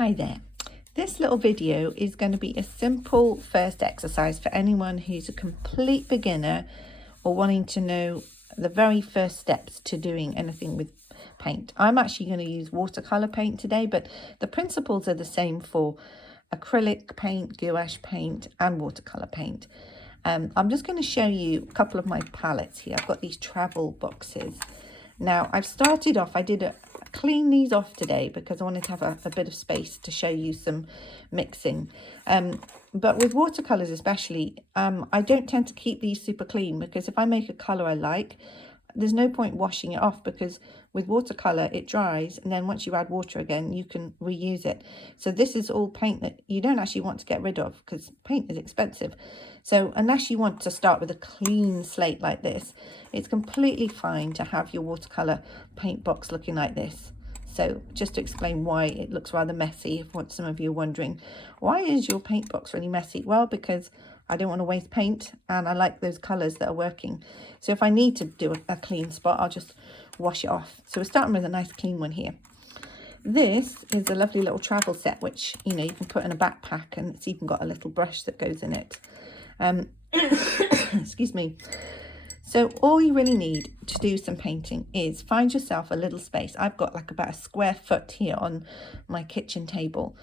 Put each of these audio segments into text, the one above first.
Hi there. This little video is going to be a simple first exercise for anyone who's a complete beginner or wanting to know the very first steps to doing anything with paint. I'm actually going to use watercolor paint today, but the principles are the same for acrylic paint, gouache paint and watercolor paint. I'm just going to show you a couple of my palettes here. I've got these travel boxes. Now I've started off, I did clean these off today because I wanted to have a bit of space to show you some mixing. But with watercolors especially, I don't tend to keep these super clean because if I make a color I like, there's no point washing it off because with watercolor it dries and then once you add water again you can reuse it. So this is all paint that you don't actually want to get rid of because paint is expensive. So unless you want to start with a clean slate like this, it's completely fine to have your watercolor paint box looking like this. So just to explain why it looks rather messy, if what some of you are wondering, why is your paint box really messy? Well, because I don't want to waste paint and I like those colours that are working. So if I need to do a clean spot, I'll just wash it off. So we're starting with a nice clean one here. This is a lovely little travel set, which, you know, you can put in a backpack and it's even got a little brush that goes in it. Excuse me. So all you really need to do some painting is find yourself a little space. I've got like about a square foot here on my kitchen table.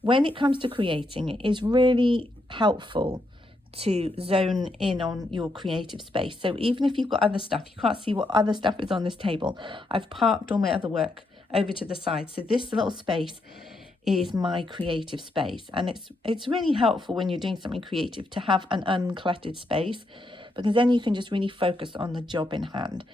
When it comes to creating, it is really helpful to zone in on your creative space. So even if you've got other stuff, you can't see what other stuff is on this table. I've parked all my other work over to the side. So this little space is my creative space. And it's really helpful when you're doing something creative to have an uncluttered space, because then you can just really focus on the job in hand.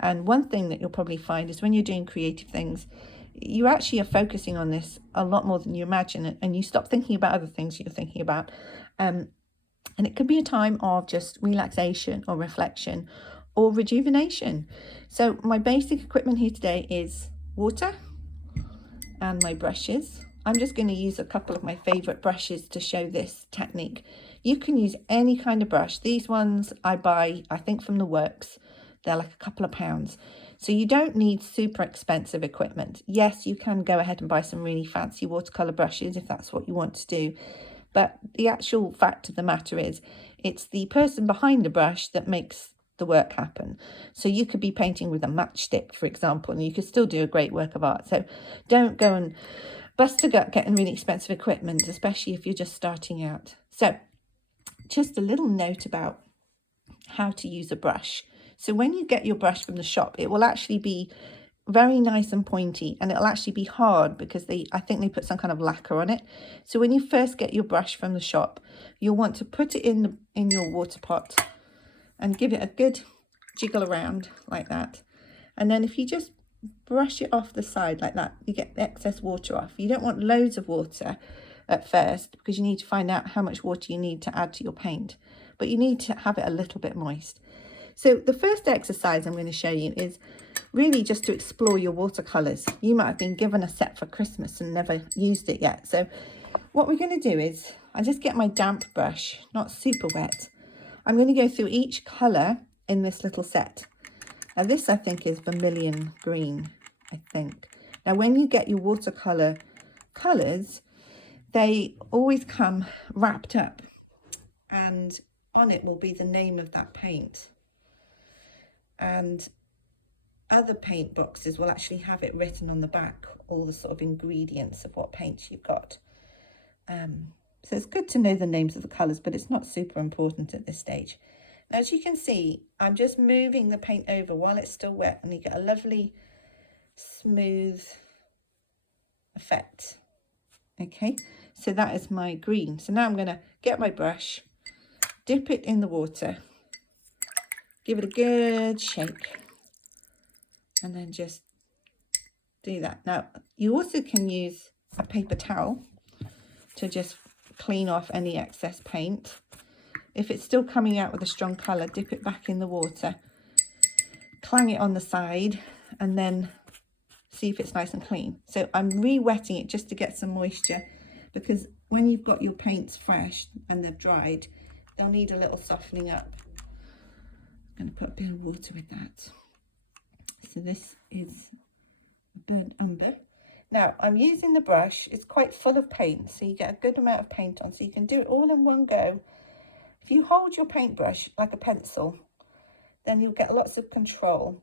And one thing that you'll probably find is when you're doing creative things, you actually are focusing on this a lot more than you imagine, and you stop thinking about other things you're thinking about. And it could be a time of just relaxation or reflection or rejuvenation. So my basic equipment here today is water and my brushes. I'm just going to use a couple of my favorite brushes to show this technique. You can use any kind of brush. These ones I buy, I think, from the works. They're like a couple of pounds. So you don't need super expensive equipment. Yes, you can go ahead and buy some really fancy watercolor brushes if that's what you want to do. But the actual fact of the matter is, it's the person behind the brush that makes the work happen. So you could be painting with a matchstick, for example, and you could still do a great work of art. So don't go and bust a gut getting really expensive equipment, especially if you're just starting out. So just a little note about how to use a brush. So when you get your brush from the shop, it will actually be very nice and pointy, and it'll actually be hard because I think they put some kind of lacquer on it. So when you first get your brush from the shop, you'll want to put it in your water pot and give it a good jiggle around like that. And then if you just brush it off the side like that, you get the excess water off. You don't want loads of water at first because you need to find out how much water you need to add to your paint, but you need to have it a little bit moist. So the first exercise I'm going to show you is really just to explore your watercolors. You might have been given a set for Christmas and never used it yet. So what we're going to do is I just get my damp brush, not super wet. I'm going to go through each color in this little set. Now this I think is vermilion green, I think. Now when you get your watercolor colors, they always come wrapped up and on it will be the name of that paint. And other paint boxes will actually have it written on the back, all the sort of ingredients of what paint you've got. So it's good to know the names of the colours, but it's not super important at this stage. Now, as you can see, I'm just moving the paint over while it's still wet, and you get a lovely smooth effect. Okay, so that is my green. So now I'm going to get my brush, dip it in the water, give it a good shake, and then just do that. Now, you also can use a paper towel to just clean off any excess paint. If it's still coming out with a strong colour, dip it back in the water, clang it on the side, and then see if it's nice and clean. So I'm re-wetting it just to get some moisture, because when you've got your paints fresh and they've dried, they'll need a little softening up. I'm going to put a bit of water with that. So this is burnt umber. Now, I'm using the brush. It's quite full of paint, so you get a good amount of paint on, so you can do it all in one go. If you hold your paintbrush like a pencil, then you'll get lots of control.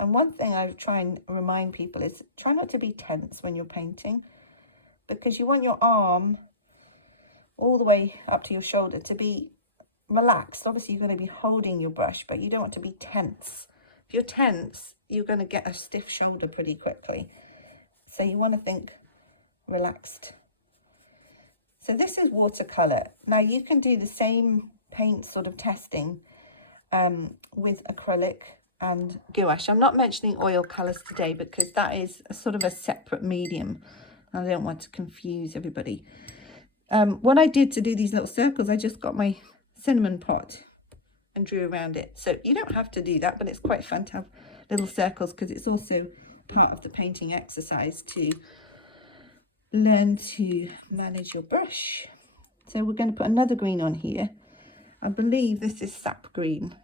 And one thing I try and remind people is try not to be tense when you're painting, because you want your arm all the way up to your shoulder to be relaxed. Obviously, you're going to be holding your brush, but you don't want to be tense. If you're tense, you're going to get a stiff shoulder pretty quickly. So you want to think relaxed. So this is watercolour. Now you can do the same paint sort of testing with acrylic and gouache. I'm not mentioning oil colours today because that is a sort of a separate medium. I don't want to confuse everybody. What I did to do these little circles, I just got my cinnamon pot and drew around it. So you don't have to do that, but it's quite fun to have little circles because it's also part of the painting exercise to learn to manage your brush. So we're going to put another green on here. I believe this is sap green.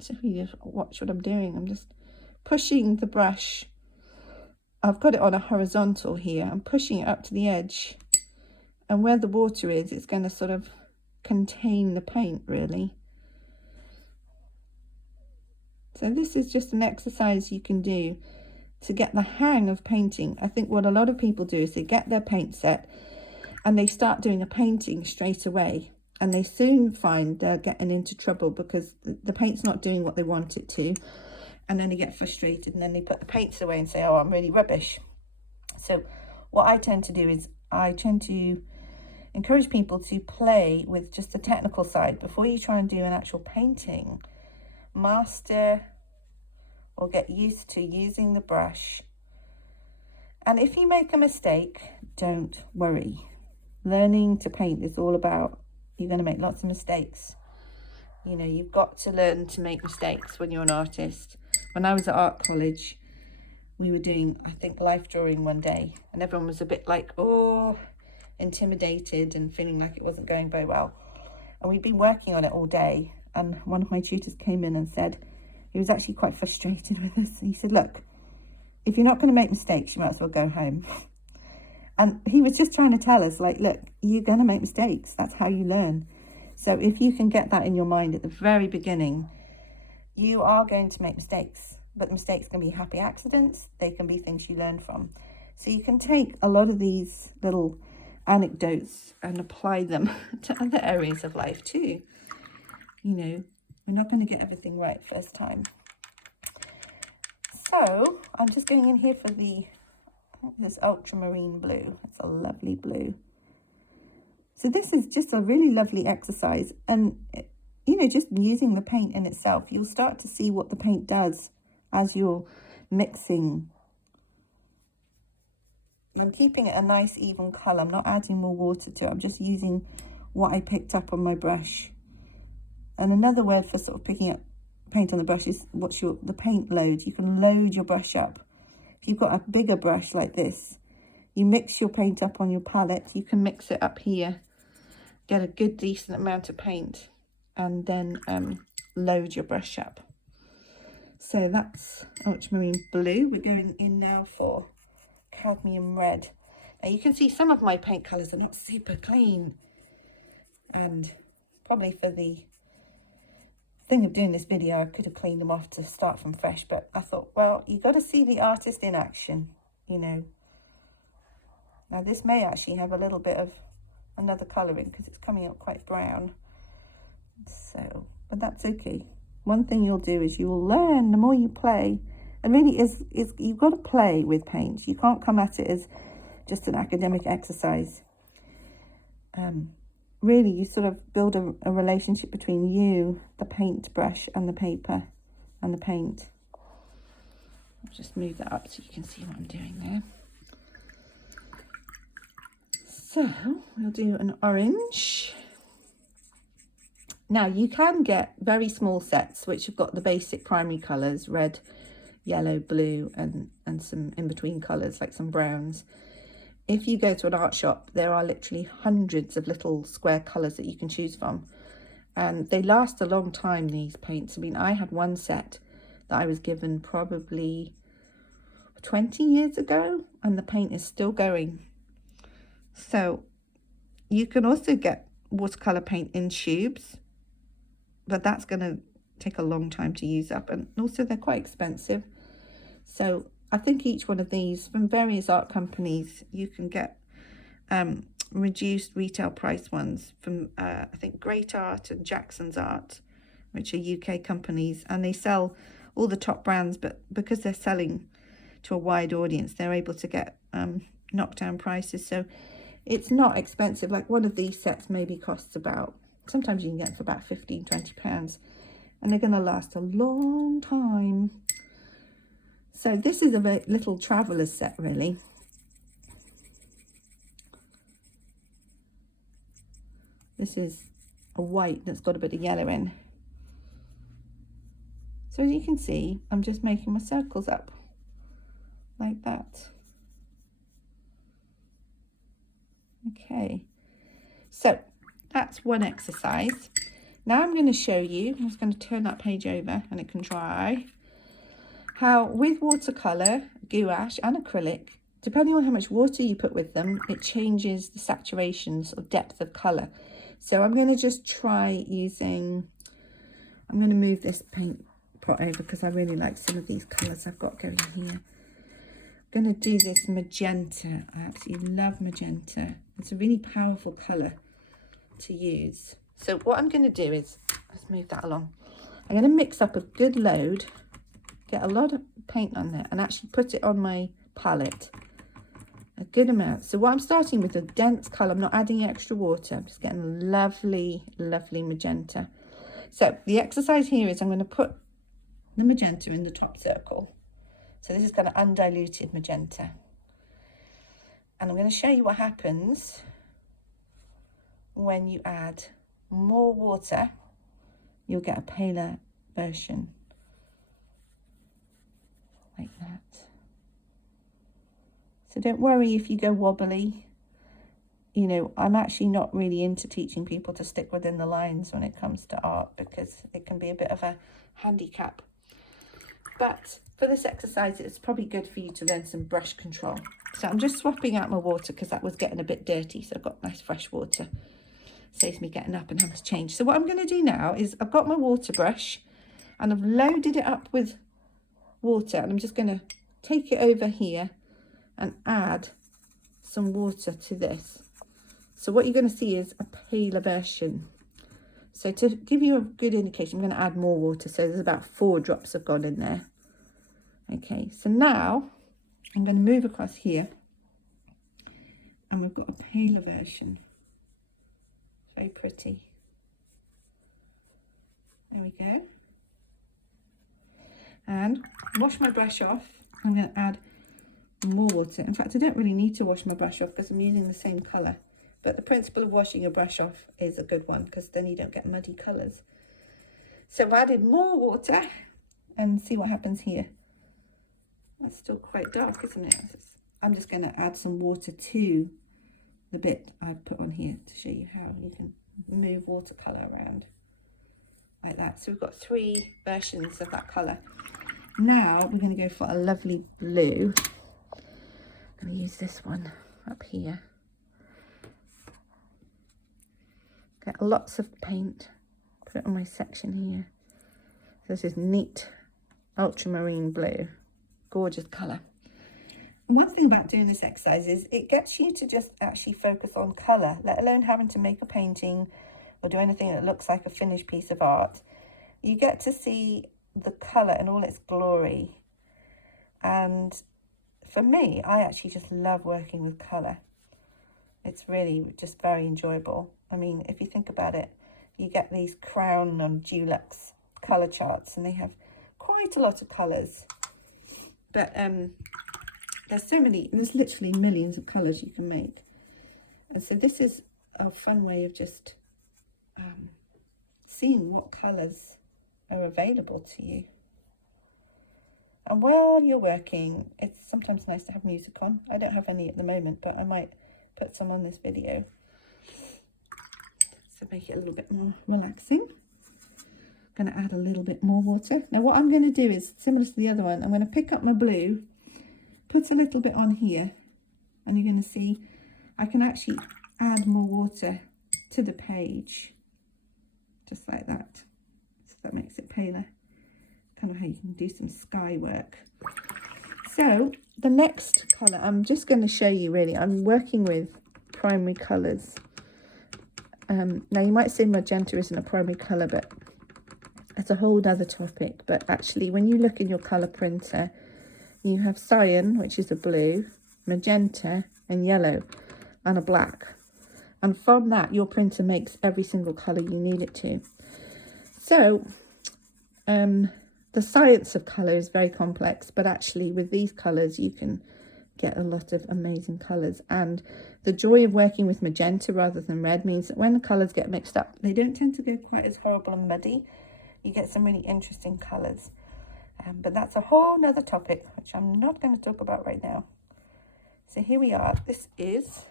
So if you just watch what I'm doing, I'm just pushing the brush. I've got it on a horizontal here. I'm pushing it up to the edge. And where the water is, it's going to sort of contain the paint, really. So this is just an exercise you can do to get the hang of painting. I think what a lot of people do is they get their paint set and they start doing a painting straight away. And they soon find they're getting into trouble because the paint's not doing what they want it to. And then they get frustrated and then they put the paints away and say, oh, I'm really rubbish. So what I tend to do is I tend to encourage people to play with just the technical side before you try and do an actual painting. Master or get used to using the brush. And if you make a mistake, don't worry. Learning to paint is all about, you're going to make lots of mistakes. You know, you've got to learn to make mistakes when you're an artist. When I was at art college, we were doing, I think, life drawing one day, and everyone was a bit like, oh, intimidated and feeling like it wasn't going very well. And we'd been working on it all day, and one of my tutors came in and said, he was actually quite frustrated with us. He said, look, if you're not going to make mistakes, you might as well go home. And he was just trying to tell us, like, look, you're going to make mistakes. That's how you learn. So if you can get that in your mind at the very beginning, you are going to make mistakes. But mistakes can be happy accidents. They can be things you learn from. So you can take a lot of these little anecdotes and apply them to other areas of life too. You know, we're not going to get everything right first time. So I'm just going in here for this ultramarine blue. It's a lovely blue. So this is just a really lovely exercise. And, you know, just using the paint in itself, you'll start to see what the paint does as you're mixing. I'm keeping it a nice even colour. I'm not adding more water to it. I'm just using what I picked up on my brush. And another word for sort of picking up paint on the brush is what's the paint load. You can load your brush up. If you've got a bigger brush like this, you mix your paint up on your palette. You can mix it up here, get a good decent amount of paint, and then load your brush up. So that's ultramarine blue. We're going in now for cadmium red. Now you can see some of my paint colours are not super clean, and probably for the thing of doing this video I could have cleaned them off to start from fresh, but I thought, well, you got to see the artist in action, you know. Now this may actually have a little bit of another colouring because it's coming up quite brown, so, but that's okay. One thing you'll do is you will learn the more you play. And really is you've got to play with paint. You can't come at it as just an academic exercise. Really, you sort of build a relationship between you, the paintbrush, and the paper and the paint. I'll just move that up so you can see what I'm doing there. So we'll do an orange. Now you can get very small sets which have got the basic primary colours, red, yellow, blue, and some in-between colours like some browns. If you go to an art shop, there are literally hundreds of little square colours that you can choose from. And they last a long time, these paints. I mean, I had one set that I was given probably 20 years ago, and the paint is still going. So you can also get watercolor paint in tubes, but that's going to take a long time to use up, and also they're quite expensive. So I think each one of these from various art companies, you can get reduced retail price ones from I think Great Art and Jackson's Art, which are UK companies, and they sell all the top brands, but because they're selling to a wide audience, they're able to get knockdown prices. So it's not expensive. Like one of these sets maybe costs about, sometimes you can get for about £15–20, and they're going to last a long time. So this is a little traveler's set, really. This is a white that's got a bit of yellow in. So as you can see, I'm just making my circles up like that. Okay, so that's one exercise. Now I'm going to show you, I'm just going to turn that page over and it can dry, how with watercolour, gouache and acrylic, depending on how much water you put with them, it changes the saturations or depth of colour. So I'm going to just try using, I'm going to move this paint pot over because I really like some of these colours I've got going here. I'm going to do this magenta. I absolutely love magenta. It's a really powerful colour to use. So what I'm going to do is, let's move that along. I'm going to mix up a good load, get a lot of paint on there, and actually put it on my palette. A good amount. So what I'm starting with a dense colour, I'm not adding extra water, I'm just getting a lovely, lovely magenta. So the exercise here is I'm going to put the magenta in the top circle. So this is kind of undiluted magenta. And I'm going to show you what happens when you add more water. You'll get a paler version. Like that. So don't worry if you go wobbly. You know, I'm actually not really into teaching people to stick within the lines when it comes to art, because it can be a bit of a handicap. But for this exercise, it's probably good for you to learn some brush control. So I'm just swapping out my water because that was getting a bit dirty. So I've got nice fresh water. Saves me getting up and having to change. So what I'm going to do now is I've got my water brush and I've loaded it up with water, and I'm just going to take it over here and add some water to this. So what you're going to see is a paler version. So to give you a good indication, I'm going to add more water. So there's about 4 drops have gone in there. Okay, so now I'm going to move across here, and we've got a paler version. Very pretty. There we go. And wash my brush off. I'm going to add more water. In fact, I don't really need to wash my brush off because I'm using the same colour. But the principle of washing your brush off is a good one, because then you don't get muddy colours. So I've added more water, and see what happens here. That's still quite dark, isn't it? I'm just going to add some water to the bit I've put on here to show you how you can move watercolour around like that. So we've got 3 versions of that colour. Now we're going to go for a lovely blue. I'm going to use this one up here. Get lots of paint, put it on my section here. So this is neat ultramarine blue, gorgeous colour. One thing about doing this exercise is it gets you to just actually focus on colour, let alone having to make a painting or do anything that looks like a finished piece of art. You get to see the colour in all its glory. And for me, I actually just love working with colour. It's really just very enjoyable. I mean, if you think about it, you get these Crown and Dulux colour charts, and they have quite a lot of colours. But there's so many, there's literally millions of colours you can make. And so this is a fun way of just seeing what colours are available to you. And while you're working, it's sometimes nice to have music on. I don't have any at the moment, but I might put some on this video to make it a little bit more relaxing. I'm going to add a little bit more water. Now what I'm going to do is similar to the other one. I'm going to pick up my blue put a little bit on here, and you're going to see I can actually add more water to the page, just like that. So that makes it paler. Kind of how you can do some sky work. So the next colour, I'm just going to show you really, I'm working with primary colours. Now you might say magenta isn't a primary colour, but it's a whole other topic. But actually when you look in your colour printer, you have cyan, which is a blue, magenta and yellow and a black. And from that, your printer makes every single colour you need it to. So the science of colour is very complex, but actually with these colours you can get a lot of amazing colours. And the joy of working with magenta rather than red means that when the colours get mixed up, they don't tend to go quite as horrible and muddy. You get some really interesting colours. But that's a whole nother topic, which I'm not going to talk about right now. So here we are. This is,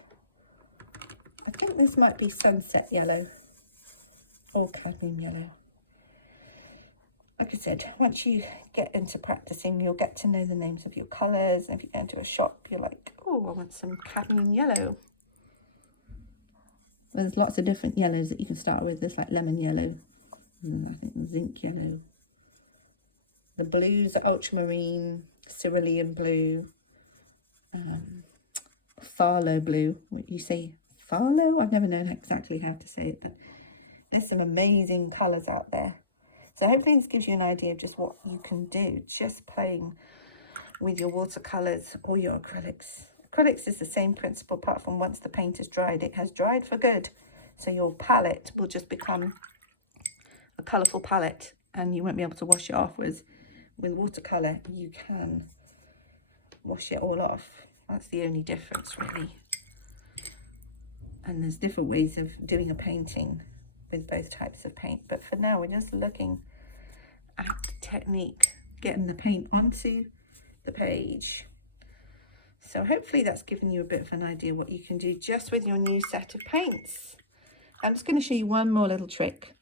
I think this might be sunset yellow or cadmium yellow. Like I said, once you get into practicing, you'll get to know the names of your colours. And if you go into a shop, you're like, oh, I want some cadmium yellow. Well, there's lots of different yellows that you can start with. There's like lemon yellow, and I think zinc yellow. The blues are ultramarine, cerulean blue, phthalo blue. What you say, phthalo? I've never known exactly how to say it, but there's some amazing colours out there. So hopefully this gives you an idea of just what you can do, just playing with your watercolours or your acrylics. Acrylics is the same principle, apart from once the paint is dried, it has dried for good. So your palette will just become a colourful palette, and you won't be able to wash it off. With watercolour, you can wash it all off. That's the only difference, really. And there's different ways of doing a painting with both types of paint. But for now, we're just looking at the technique, getting the paint onto the page. So hopefully that's given you a bit of an idea what you can do just with your new set of paints. I'm just going to show you one more little trick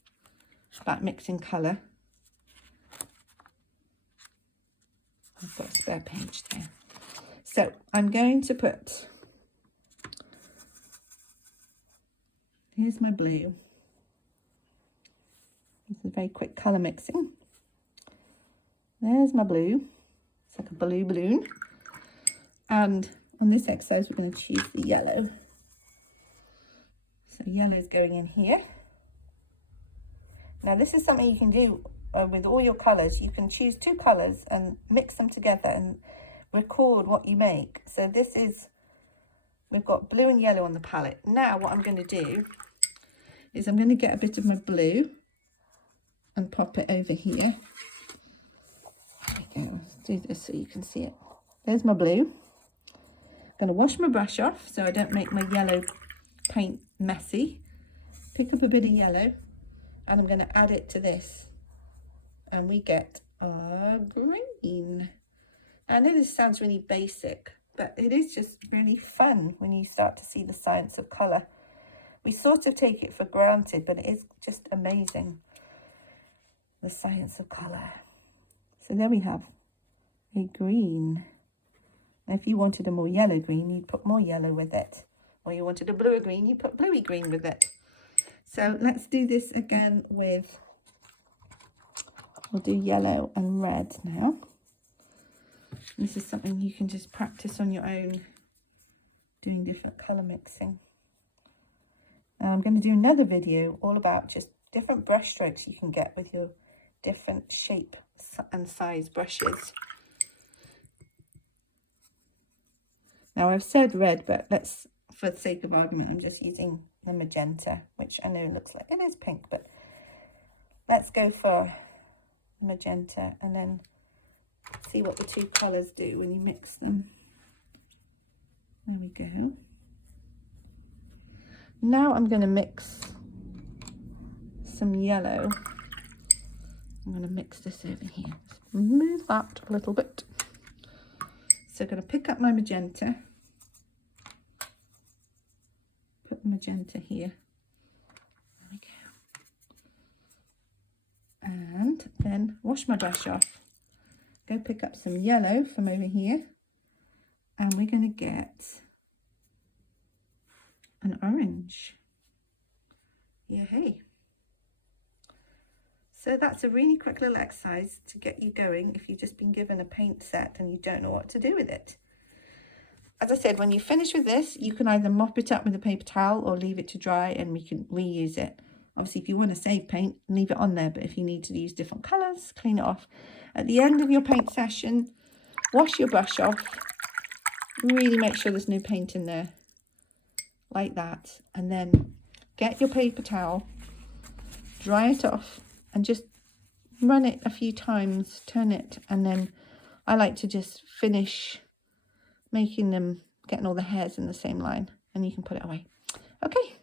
about mixing colour. I've got a spare page there. So I'm going to put, here's my blue. This is a very quick colour mixing. There's my blue. It's like a blue balloon. And on this exercise, we're going to choose the yellow. So yellow is going in here. Now this is something you can do with all your colours. You can choose two colours and mix them together and record what you make. So this is, we've got blue and yellow on the palette. Now what I'm going to do is I'm going to get a bit of my blue and pop it over here. There we go. Let's do this so you can see it. There's my blue. I'm going to wash my brush off so I don't make my yellow paint messy. Pick up a bit of yellow and I'm going to add it to this. And we get our green. I know this sounds really basic, but it is just really fun when you start to see the science of colour. We sort of take it for granted, but it is just amazing, the science of colour. So there we have a green. Now if you wanted a more yellow green, you'd put more yellow with it. Or you wanted a bluer green, you put bluey green with it. So let's do this again with, we'll do yellow and red now. This is something you can just practice on your own, doing different colour mixing. Now I'm going to do another video all about just different brush strokes you can get with your different shape and size brushes. Now I've said red, but let's, for the sake of argument, I'm just using the magenta, which I know looks like it is pink, but let's go for magenta and then see what the two colours do when you mix them. There we go. Now I'm going to mix some yellow. I'm going to mix this over here. Move that a little bit. So I'm going to pick up my magenta. Put the magenta here. There we go. And then wash my brush off. Go pick up some yellow from over here. and we're going to get an orange. Yay! So that's a really quick little exercise to get you going if you've just been given a paint set and you don't know what to do with it. As I said, when you finish with this, you can either mop it up with a paper towel or leave it to dry and we can reuse it. Obviously, if you want to save paint, leave it on there, but if you need to use different colours, clean it off. At the end of your paint session, wash your brush off. Really make sure there's no paint in there, like that. And then get your paper towel, dry it off, and just run it a few times, turn it, and then I like to just finish making them, getting all the hairs in the same line, and you can put it away. Okay,